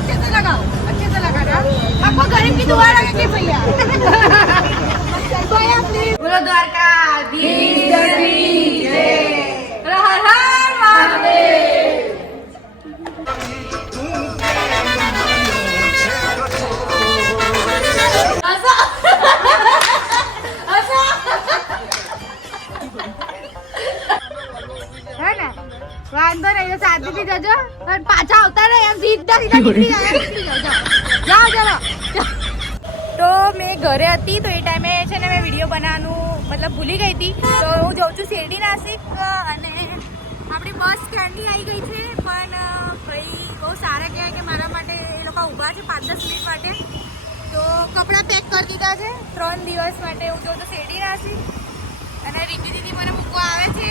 अच्छे से लगाओ आपको गरीब की दुआ लगेगी भैया भैया प्लीज बोलो द्वारकाधीश की जय हर हर महादेव है ना વાંધો નહીં શાંતિથી જજો પણ પાછા આવતા ને એમ સીધા નીકળી જાઓ ચલો તો મેં ઘરે હતી તો એ ટાઈમે છે ને મેં વિડીયો બનાવવાનું મતલબ ભૂલી ગઈ હતી તો હું જાઉં છું શેરડી નાસિક અને આપણી બસ સ્ટેન્ડની આવી ગઈ છે પણ ભાઈ બહુ સારા કહેવાય કે મારા માટે એ લોકો ઊભા છે 5-10 મિનિટ માટે તો કપડાં પેક કરી દીધા છે 3 દિવસ માટે હું જાઉં છું શેરડી નાસિક અને રીતિ દીદી મને મૂકવા આવે છે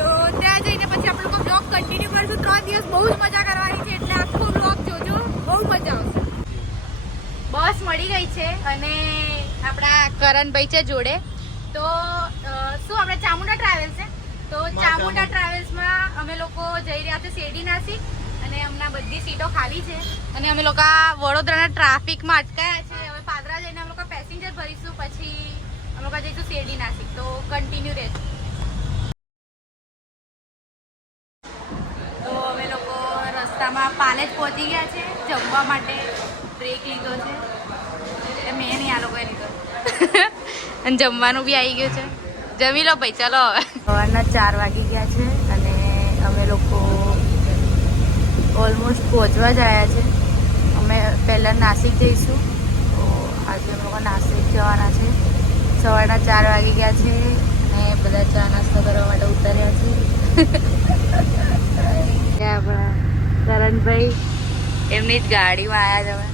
તો ત્યાં જઈને પછી આપણે લોકો બ્લોગ કન્ટિન્યુ કરીશું 3 દિવસ બહુ જ મજા કરવાની છે એટલે આખો બ્લોગ જોજો બહુ મજા આવશે બસ મળી ગઈ છે અને આપણા કરણભાઈ છે જોડે તો શું આપણે ચામુંડા ટ્રાવેલ્સ છે તો ચામુંડા ટ્રાવેલ્સમાં અમે લોકો જઈ રહ્યા છે શેરડી નાસિક અને હમણાં બધી સીટો ખાલી છે અને અમે લોકો વડોદરાના ટ્રાફિકમાં અટકાયા છે હવે પાદરા જઈને અમે લોકો પેસેન્જર ભરીશું પછી અમે લોકો જઈશું શેરડી નાસિક તો કન્ટિન્યુ રહેશે પાલેજ પહોંચી ગયા છે જમવા માટે બ્રેક લીધો છે એટલે મેં નહીં આ લોકોએ લીધો અને જમવાનું બી આવી ગયું છે જમી લો ભાઈ ચાલો હવે સવારના 4 વાગી ગયા છે અને અમે લોકો ઓલમોસ્ટ પહોંચવા જ આવ્યા છે અમે પહેલાં નાસિક જઈશું તો આજે અમે લોકો નાસિક જવાના છે સવારના 4 વાગી ગયા છે અને બધા ચા નાસ્તો કરવા માટે ઉતર્યા છે આપણા કરણભાઈ એમની જ ગાડીમાં આવ્યા છે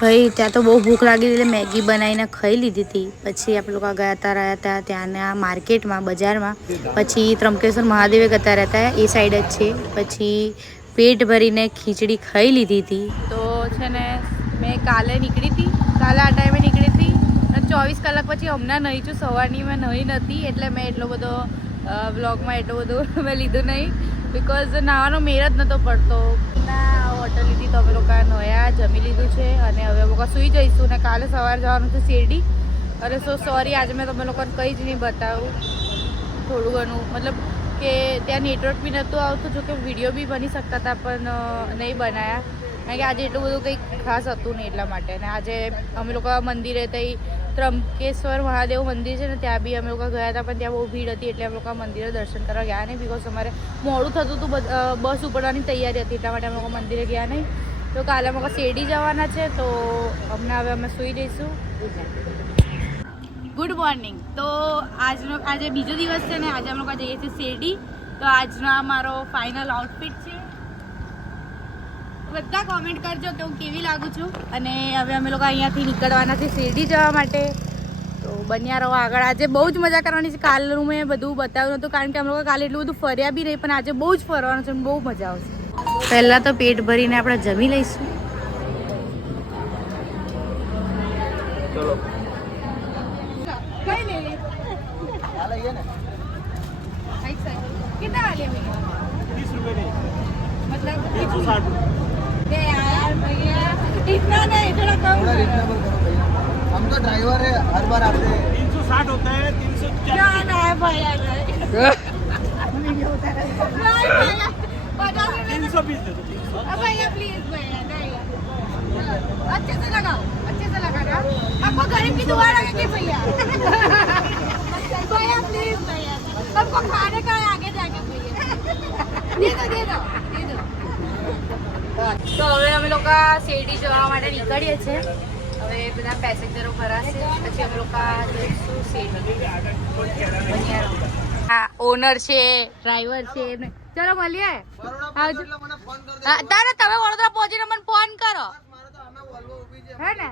ભાઈ ત્યાં તો બહુ ભૂખ લાગી એટલે મેગી બનાવીને ખાઈ લીધી હતી પછી આપણે લોકો ગયા હતા રહ્યા હતા ત્યાંના માર્કેટમાં બજારમાં પછી ત્રંબકેશ્વર મહાદેવે જતા રહેતા એ સાઈડ જ છે પછી પેટ ભરીને ખીચડી ખાઈ લીધી હતી તો છે ને મેં કાલે નીકળી હતી કાલે આ ટાઈમે નીકળી હતી અને 24 કલાક પછી હમણાં નહીં છું સવારની મેં નહીં નથી એટલે મેં એટલો બધો વ્લોગમાં એટલો બધો મેં લીધું નહીં બિકોઝ નાવાનો મેળ જ નહોતો પડતો ના હોટલ લીધી તો અમે લોકો નયા જમી લીધું છે અને હવે અમે લોકો સૂઈ જઈશું અને કાલે સવારે જવાનું છે શેરડી અરે સો સોરી આજે મેં તમે લોકોને કંઈ જ નહીં બતાવું થોડું ઘણું મતલબ કે ત્યાં નેટવર્ક બી નહોતું આવતું જો કે વિડીયો બી બની શકતા હતા પણ નહીં બનાવ્યા કારણ કે આજે એટલું બધું કંઈક ખાસ હતું નહીં એટલા માટે અને આજે અમે લોકો મંદિરે ત્યાં ત્રંબકેશ્વર મહાદેવ મંદિર છે ને ત્યાં બી અમે લોકો ગયા હતા પણ ત્યાં બહુ ભીડ હતી એટલે અમે લોકો મંદિરે દર્શન કરવા ગયા નહીં બિકોઝ અમારે મોડું થતું હતું બસ ઉપડવાની તૈયારી હતી એટલા માટે અમે લોકો મંદિરે ગયા નહીં તો કાલે અમે લોકો શેરડી જવાના છે તો હમણાં હવે અમે સૂઈ જઈશું ગુડ મોર્નિંગ તો આજે બીજો દિવસ છે ને આજે અમે લોકો જઈએ છીએ શેરડી તો આજનો મારો ફાઇનલ આઉટફિટ છે બધા કોમેન્ટ કરજો કે હું કેવી લાગું છું અને હવે અમે લોકો અહીંયાથી નીકળવાના છે શેરડી જવા માટે તો બન્યા રહો આગળ આજે બહુ જ મજા કરવાની છે કાલનું મેં બધું બતાવ્યું હતું કારણ કે અમે લોકો કાલે એટલું બધું ફર્યા બી નહીં પણ આજે બહુ જ ફરવાનું છે બહુ મજા આવશે પહેલાં તો પેટ ભરીને આપણે જમી લઈશું ચલો કઈ લે कितना वाले में 30 रुपए नहीं मतलब 160 यार भैया इतना नहीं थोड़ा कम रीजनेबल करो भैया हम तो ड्राइवर है हर बार आते हैं 360 होता है 340 जाना है भैया नहीं 320 दे दो 300 भैया प्लीज भैया नहीं अच्छे से लगाना आपको गरीब की दुआ लगेगी भैया भैया प्लीज भैया हमको खाने का आगे जाके भैया दे दो તો હવે અમે લોકો શેરડી જવા માટે નીકળીએ છીએ હવે બધા પેસેન્જરો ભરાશે પછી અમે લોકો જઈશું શેરડી હા ઓનર છે ડ્રાઈવર છે ચલો મળીએ તારે તમે વડોદરા પહોંચીને મને ફોન કરો હે ને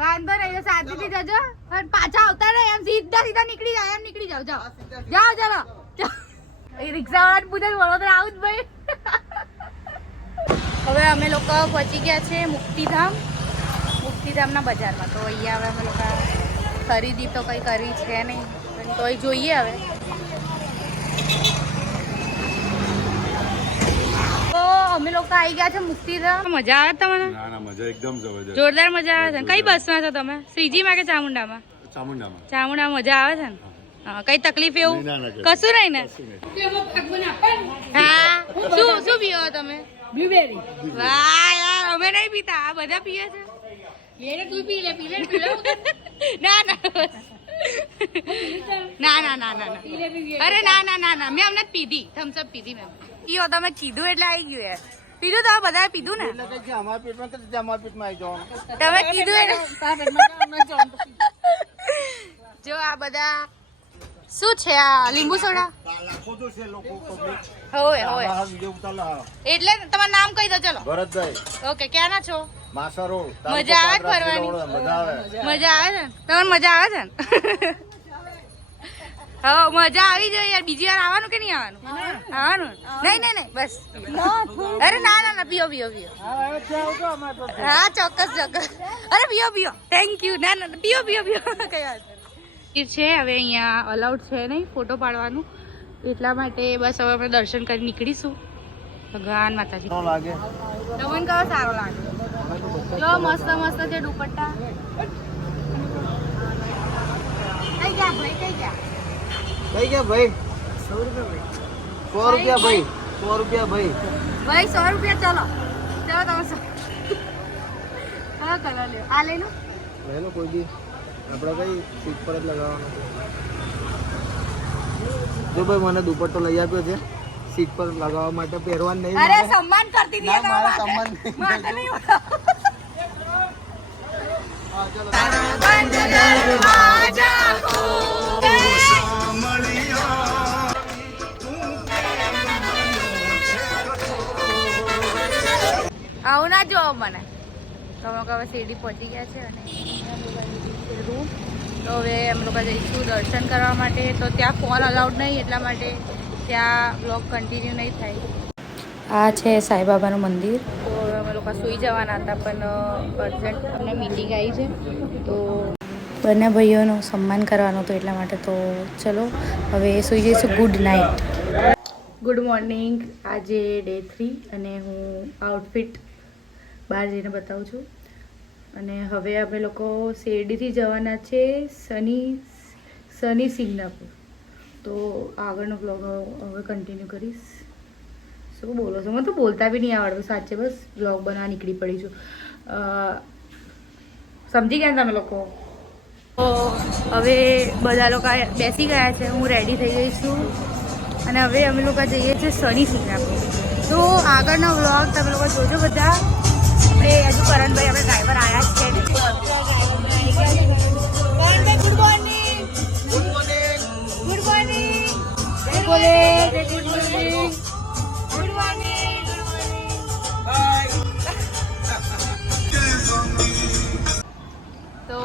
વાંધો નહીં શાંતિથી જજો અને પાછા આવતા ને એમ સીધા નીકળી જાય એમ નીકળી જાઓ જાઓ ચલો રિક્ષા વાળા પૂછે વડોદરા આવું જ ભાઈ અમે લોકો પહોંચી ગયા છે મુક્તિધામના બજારમાં. તો અહીંયા હવે અમે લોકો ખરીદી તો કંઈ કરવી છે નહીં, પણ તોય જોઈએ હવે. તો અમે લોકો આવી ગયા છે મુક્તિધામ. મજા આવે તમને? ના ના મજા એકદમ જબરજસ્ત, જોરદાર મજા આવે છે. કઈ બસમાં છો તમે? શ્રીજીમાં કે ચામુંડામાં? ચામુંડામાં મજા આવે છે ને? હા, કઈ તકલીફ એવું કશું નહીં ને? હા, શું પીવો તમે? બ્લુબેરી. વાહ યાર, અમે નહીં પીતા, આ બધા પીએ છે. તું પી લે. ના અરે ના મેં અમને પીધી, થમ્સ અપ પીધી મેં. પીઓ તમે કીધું એટલે આવી ગયું યાર. પીધું તમે બધા પીધું ને? અમારા પેટમાં કે અમારા પેટમાં આવી જવાનું. તમે કીધું જો આ બધા શું છે? આ લીંબુ સોડા હોય એટલે તમારું નામ કહી દો. ચલો ભરતભાઈ. ઓકે, ક્યાંના છો? માસા રોડ. મજા આવે ફરવાની? મજા આવે છે? તમને મજા આવે છે ને? હા, મજા આવી જાય યાર. બીજી વાર આવવાનું કે નહીં આવવાનું? નહીં બસ. અરે ના પીઓ. હા, ચોક્કસ. અરે પીઓ. Thank you. ના પીઓ. કઈ વાત છે. હવે અહીંયા અલાઉડ છે નહીં ફોટો પાડવાનું, એટલા માટે બસ હવે આપણે દર્શન કરી નીકળીશું. ભગવાન માતાજી. તમને કયો સારો લાગે? જો મસ્ત છે દુપટ્ટા. કઈ ગયા ભાઈ? કઈ ગયા ભાઈ? 100 રૂપિયા ભાઈ. 100 રૂપિયા ભાઈ. ભાઈ 100 રૂપિયા. ચલો તમે હા કલર લ્યો. આ લઈ લો. કોઈ બી આપણે કઈ સીટ પર જ લગાવવાનું. જો ભાઈ મને દુપટ્ટો લઈ આપ્યો છે સીટ પર લગાવવા માટે, પહેરવાનું નહીં. અરે સન્માન કરતી હતી. મારા સન્માન આવું ના જોવો મને. તો અમે લોકો હવે શેરડી પહોંચી ગયા છે અને રૂમ. તો હવે અમે લોકો જઈશું દર્શન કરવા માટે. તો ત્યાં ફોન અલાઉડ નહીં, એટલા માટે ત્યાં બ્લોગ કન્ટિન્યુ નહીં થાય. આ છે સાંઈબાબાનું મંદિર. તો હવે અમે લોકો સૂઈ જવાના હતા, પણ અર્જન્ટ અમને મીટિંગ આવી છે, તો બંને ભાઈઓનું સન્માન કરવાનું હતું, એટલા માટે. તો ચલો હવે સૂઈ જઈશું. Good night. Good morning. આજે ડે 3 અને હું આઉટફિટ બહાર જઈને બતાવું છું. અને હવે અમે લોકો શેરડીથી જવાના છે શનિ સિંગનાપુર. તો આગળનો બ્લોગ હવે કન્ટિન્યુ કરીશ. શું બોલો છો? મને તો બોલતા બી નહીં આવડતું સાચે. બસ બ્લોગ બનાવવા નીકળી પડી છું. સમજી ગયા તમે લોકો? તો હવે બધા લોકો બેસી ગયા છે, હું રેડી થઈ ગઈ છું અને હવે અમે લોકો જઈએ છીએ શનિ સિંગનાપુર. તો આગળનો બ્લોગ તમે લોકો જોજો બધા. આપણે હજુ કરણભાઈ આપણે ડ્રાઈવર આવ્યા છે. Good morning. તો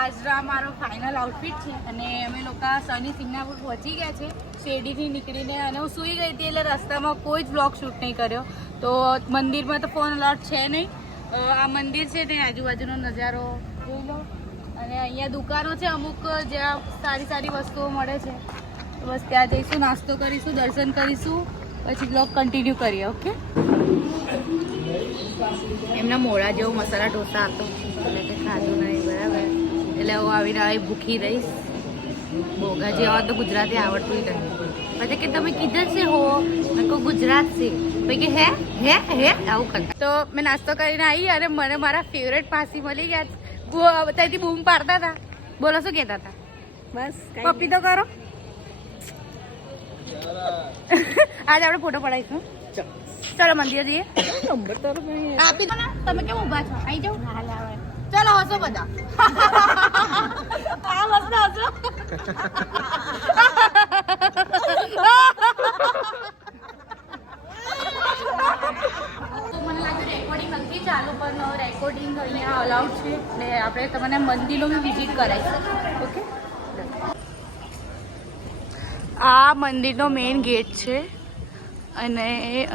આજનો મારો ફાઇનલ આઉટફિટ છે અને અમે લોકો શનિ સિંગનાપુર પહોંચી ગયા છે શેરડીથી નીકળીને. અને હું સૂઈ ગઈ હતી એટલે રસ્તામાં કોઈ જ બ્લોગ શૂટ નહીં કર્યો. તો મંદિરમાં તો ફોન અલાઉડ છે નહીં. આ મંદિર છે તે આજુબાજુનો નજારો જોઈ લો. અને અહીંયા દુકાનો છે અમુક જ્યાં સારી વસ્તુઓ મળે છે. તો બસ ત્યાં જઈશું, નાસ્તો કરીશું, દર્શન કરીશું, પછી બ્લોગ કન્ટિન્યુ કરીએ. ઓકે. એમના મોડા જેવો મસાલા ઢોસા હતો એટલે કે ખાધું નહીં, બરાબર. એટલે હું આવીને આવી ભૂખી રહીશ. બોગા જેવા તો ગુજરાતી આવડતું નહીં. પછી કે તમે કીધા છે હો, મેં કહું ગુજરાત છે. પછી કે હે આવું કરતા. તો મેં નાસ્તો કરીને આવી અને મને મારા ફેવરેટ પાસી મળી ગયા. ત્યાંથી બૂમ પાડતા હતા. બોલો શું કહેતા હતા? બસ પપ્પી તો કરો. આજે આપણે ફોટો પડાવીશું. ચલો મંદિર જઈએ. નંબર તો આપી દો ને. તમે કેમ ઊભા છો? આવી જાઓ. ચલો હસો બધા. આ મસ્ત હસો. મને લાગે રેકોર્ડિંગ નથી ચાલુ, પણ રેકોર્ડિંગ અહીંયા અલાઉડ છે એટલે આપણે તમને મંદિરનો બી વિઝિટ કરાવીશું. ઓકે. આ મંદિરનો મેઇન ગેટ છે અને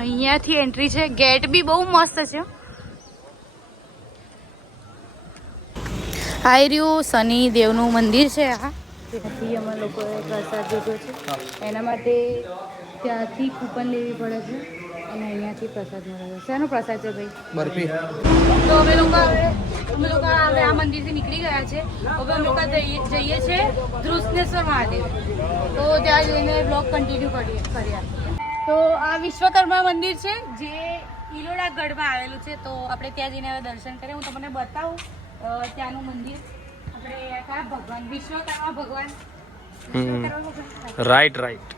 અહીંયાથી એન્ટ્રી છે. ગેટ બી બહુ મસ્ત છે. આ રહ્યું શનિદેવનું મંદિર છે. ત્યાંથી અમે લોકોએ પ્રસાદ લીધો છે. એના માટે ત્યાંથી કૂપન લેવી પડે છે અને અહીંયાથી પ્રસાદ મળે છે. શેનો પ્રસાદ છે ભાઈ? બરફી. તો અમે લોકો હવે આ મંદિરથી નીકળી ગયા છે. હવે અમે લોકો જઈએ છીએ ધ્રુસનેશ્વર મહાદેવ. તો ત્યાં જઈને બ્લોગ કન્ટિન્યુ કર્યા. તો આ વિશ્વકર્મા મંદિર છે જે ઈલોડા ગઢમાં આવેલું છે. તો આપણે ત્યાં જઈને હવે દર્શન કરીએ. હું તમને બતાવું ત્યાંનું મંદિર. આપણે કયા ભગવાન? વિશ્વકર્મા ભગવાન. Right right.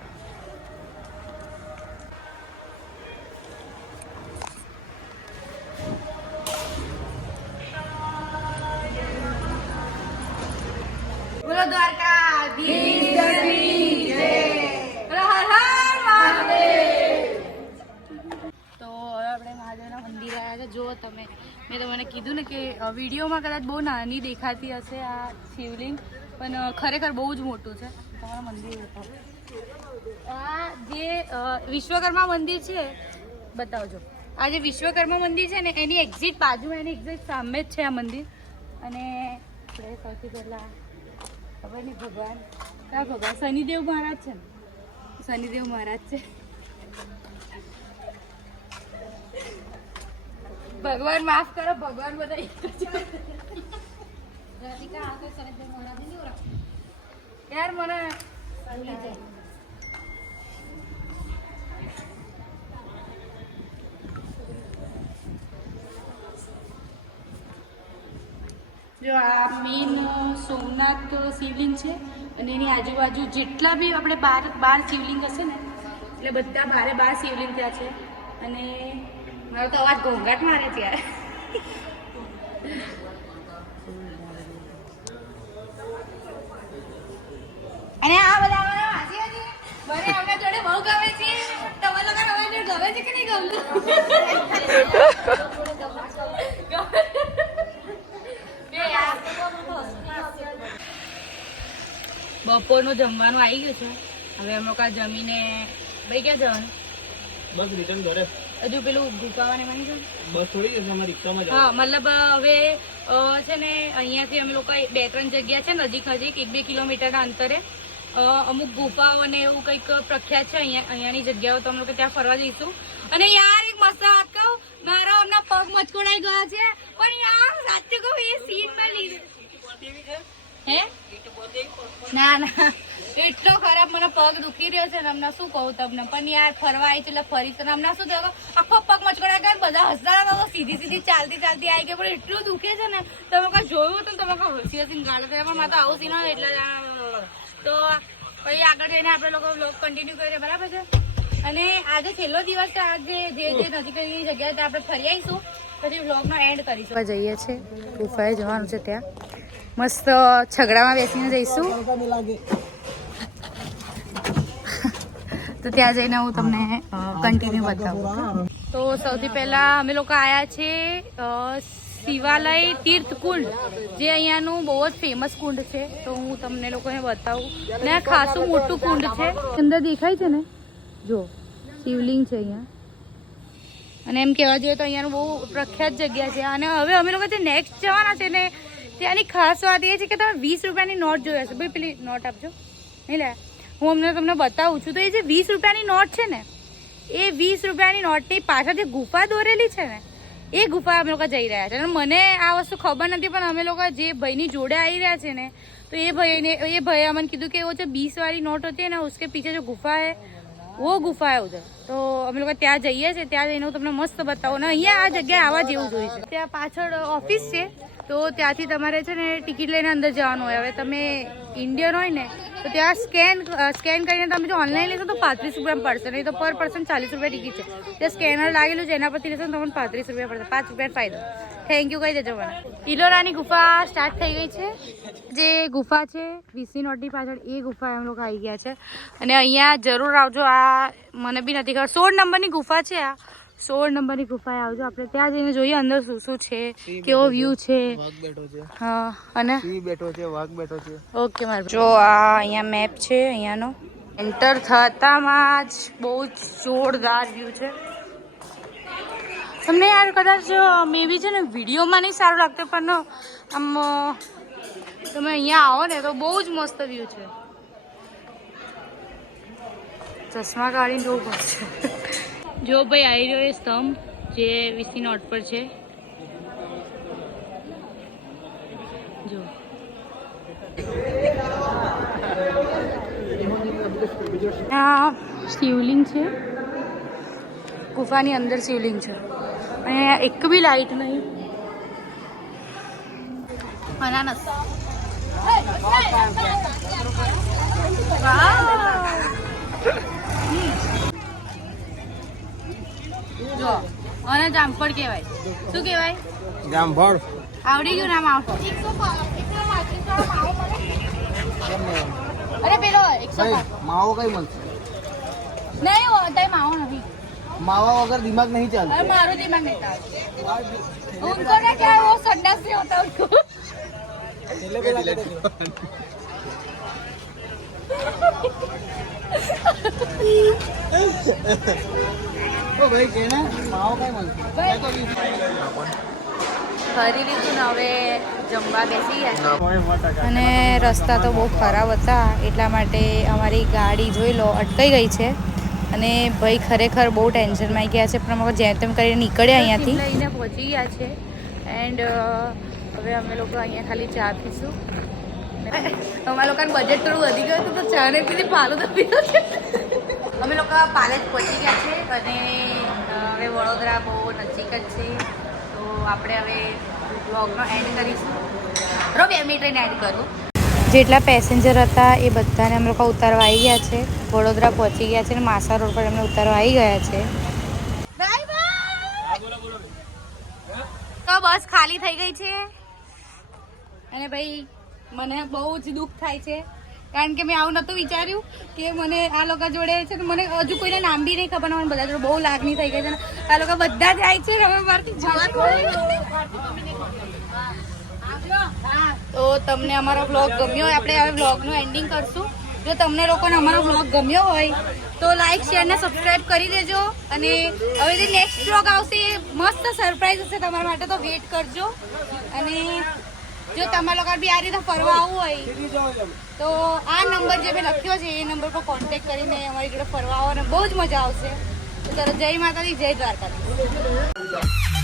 બોલો દ્વારકાધીશ જય. બોલો હર હર મહાદેવ. તો હવે આપણે મહાદેવના મંદિર આવ્યા છે. જો તમે, મેં તમને કીધું ને કે વિડીયોમાં કદાચ બહુ નાની દેખાતી હશે આ શિવલિંગ, પણ ખરેખર બહુ જ મોટું છે. તમારા મંદિર બતાવો. આ જે વિશ્વકર્મા મંદિર છે બતાવજો. આ જે વિશ્વકર્મા મંદિર છે ને એની એક્ઝેક્ટ બાજુમાં, એની એક્ઝેક્ટ સામે જ છે આ મંદિર. અને આપણે સૌથી પહેલાં ખબર નહીં ભગવાન કયા ભગવાન? શનિદેવ મહારાજ છે ને? શનિદેવ મહારાજ છે. ભગવાન માફ કરો, ભગવાન બધા એક જ છે. યાર મને જો આ મેન સોમનાથ શિવલિંગ છે અને એની આજુબાજુ જેટલા બી આપણે બાર શિવલિંગ હશે ને એટલે બધા 12 શિવલિંગ ત્યાં છે. અને મારો તો અવાજ ઘોંઘાટ મારે છે યાર. અને આ બધા મને આપણા જોડે બહુ ગમે છે. તમારે લોકો ગમે છે કે નહીં ગમતું? બપોરનું જમવાનું આવી ગયું છે. હવે અમે લોકો જમીને ભાઈ ક્યાં જવાનું? બસ રિટર્ન ઘરે. હજુ પેલું ગુફાવાને માની છે બસ થોડી જશે અમારી રિક્ષામાં. હા, મતલબ હવે છે ને અહીંયાથી અમે લોકો 2-3 જગ્યા છે નજીક 1-2 કિલોમીટરના અંતરે અમુક ગુફાઓ ને એવું કંઈક પ્રખ્યાત છે અહીંયાની જગ્યાઓ. તો અમે લોકો ત્યાં ફરવા જઈશું. અને યાર એક મસ્ત વાત કહું, મારા હમણાં પગ મચકોડાઈ ગયા છે, પણ યાર સાચું કહું એ સીન મેં લીધું. હે ના એટલો ખરાબ મને પગ દુખી રહ્યો છે ને હમણાં શું કહું તમને. પણ યાર ફરવા આવી છે એટલે ફરી છે. હમણાં શું થયું, આખો પગ મચકોડા ગયા, બધા હસતા સીધી ચાલતી આવી ગઈ, પણ એટલું દુખે છે ને તમે કોઈ જોયું હતું તમે કોઈ હસી ગાળો થયા. પણ મારે તો આવું સીન એટલે તો પછી આગળ જઈને આપણે લોકો બ્લોગ કન્ટિન્યુ કરીએ, બરાબર છે. અને આજે છેલ્લો દિવસ છે. આજે જે નજીકની જગ્યાએ આપણે ફરી આવીશું, પછી બ્લોગનો એન્ડ કરીશું. જઈએ છીએ ગુફાએ જવાનું છે. ત્યાં મસ્ત છગડામાં બેસીને જઈશું. તો ત્યાં જઈને હું તમને કન્ટિન્યુ બતાવું. તો સૌથી પહેલા અમે લોકો આવ્યા છે શિવાલય તીર્થકુંડ, જે અહીંયાનું બહુ જ ફેમસ કુંડ છે. તો હું તમને લોકોને બતાવું. ને આ ખાસું મોટું કુંડ છે. અંદર દેખાય છે ને, જો શિવલિંગ છે અહીંયા. અને એમ કહેવા જોઈએ તો અહીંયાનું બહુ પ્રખ્યાત જગ્યા છે. અને હવે અમે લોકો જે નેક્સ્ટ જવાના છે ને ત્યાંની ખાસ વાત એ છે કે તમે 20 રૂપિયાની નોટ જોઈ હશે. ભાઈ પેલી નોટ આપજો. નહીં લે, હું તમને બતાવું છું. તો એ જે 20 રૂપિયાની નોટ છે ને, એ 20 રૂપિયાની નોટની પાછળ જે ગુફા દોરેલી છે ને, એ ગુફા અમે લોકો જઈ રહ્યા છે. અને મને આ વસ્તુ ખબર નથી, પણ અમે લોકો જે ભાઈની જોડે આવી રહ્યા છે ને, તો એ ભાઈએ અમને કીધું કે वो जो 20 वाली नोट होती है ना, उसके पीछे जो गुफा है वो गुफा है उधर. તો અમે લોકો ત્યાં જઈએ છીએ. ત્યાં જઈને હું તમને મસ્ત બતાવું. ને અહીંયા આ જગ્યાએ આવવા જેવું જોઈએ છે. ત્યાં પાછળ ઓફિસ છે, તો ત્યાંથી તમારે છે ને ટિકિટ લઈને અંદર જવાનું હોય. હવે તમે ઇન્ડિયન હોય ને તો ત્યાં સ્કેન કરીને તમે જો ઓનલાઈન લેશો તો 35 રૂપિયા પડશે, નહીં તો પર પર્સન 40 રૂપિયા ટિકિટ છે. ત્યાં સ્કેનર લાગેલું છે, એના પરથી લેશો તો તમને 35 રૂપિયા પડશે. 5 રૂપિયા ફાયદો. થેન્ક યુ કહી દેજો મને. ઇલોરાની ગુફા સ્ટાર્ટ થઈ ગઈ છે. જે ગુફા છે 20 નોટની પાછળ, એ ગુફા એમ લોકો આવી ગયા છે. અને અહીંયા જરૂર આવજો. આ મને બી નથી ખબર, 16 નંબરની ગુફા છે. આ 16 નંબરની ગુફાએ આવજો. આપણે ત્યાં જઈને જોઈએ અંદર શું શું છે, કેવો વ્યૂ છે. હા, અને સિંહ બેઠો છે, વાઘ બેઠો છે. ઓકે મારું. જો આ અહીંયા મેપ છે અહીંયાનો. એન્ટર થતામાં જ બહુ જ જોરદાર વ્યૂ છે. તમને યાર કદાચ મે બી છે ને વિડીયોમાં નહીં સારું લાગતું, પણ આમ તમે અહીંયા આવો ને તો બહુ જ મસ્ત વ્યૂ છે. ચશ્મા કાઢીને જોવું પડશે. જો ભાઈ આવી રહ્યો એ સ્તંભ જે 20 નોટ પર છે. જો આ શિવલિંગ છે, ગુફાની અંદર શિવલિંગ છે. અહીંયા એક બી લાઈટ નહીં. અનાનસ જો અને જામફળ કહેવાય. શું કહેવાય? જામફળ. આવડી ગયું નામ? આવશે. અરે પેલો 105 માવો કઈ મળશે? નહીં હોતા, માવો નથી. मावा वगैरह दिमाग नहीं चलता. अरे मारो दिमाग नहीं था उनको ना, क्या वो संडास नहीं होता उनको. तो भाई कहना मावा कई મળશે? ફરી લીધું ને હવે જમવા બેસી ગયા. અને રસ્તા તો બહુ ખરાબ હતા, એટલા માટે અમારી ગાડી જોઈ લો અટકાઈ ગઈ છે. અને ભાઈ ખરેખર બહુ ટેન્શનમાં આવી ગયા છે, પણ અમે જેમ તેમ કરીને નીકળ્યા અહીંયાથી. લઈને પહોંચી ગયા છે. એન્ડ હવે અમે લોકો અહીંયા ખાલી ચા પીશું. અમારા લોકોનું બજેટ થોડું વધી ગયું હતું, તો ચા ને પીધી પાલો તો પીધો છે. અમે લોકો પાલેજ પહોંચી ગયા છે અને હવે વડોદરા બહુ નજીક જ છે. તો આપણે હવે બ્લોગનો એન્ડ કરીશું. 2 મિનિટ રહીને એન્ડ કરું. જેટલા પેસેન્જર હતા એ બધાને અમે લોકો ઉતારવા આવી ગયા છે. વડોદરા પહોંચી ગયા છે અને માસા રોડ પર એમને ઉતારવા આવી ગયા છે. તો બસ ખાલી થઈ ગઈ છે. અને ભાઈ મને બહુ જ દુઃખ થાય છે, કારણ કે મેં આવું નહોતું વિચાર્યું કે મને આ લોકો જોડે છે. તો મને હજુ કોઈને નામ બી નહીં ખબર, મને બધા જોડે બહુ લાગણી થઈ ગઈ છે. આ લોકો બધા જાય છે, હવે મારથી જવાનું. તો તમને અમારો વ્લોગ ગમ્યો હોય, આપણે હવે વ્લોગનું એન્ડિંગ કરશું. જો તમને લોકોને અમારો વ્લોગ ગમ્યો હોય તો લાઈક શેર ને સબસ્ક્રાઈબ કરી દેજો. અને હવે જે નેક્સ્ટ વ્લોગ આવશે મસ્ત સરપ્રાઈઝ હશે તમારા માટે, તો વેઇટ કરજો. અને જો તમારા લોકો બી આ રીતે ફરવા આવવું હોય તો આ નંબર જે મેં લખ્યો છે એ નંબર પર કોન્ટેક્ટ કરીને અમારી જોડે ફરવા આવો અને બહુ જ મજા આવશે. તો ચલો, જય માતાજી, જય દ્વારકાધીશ.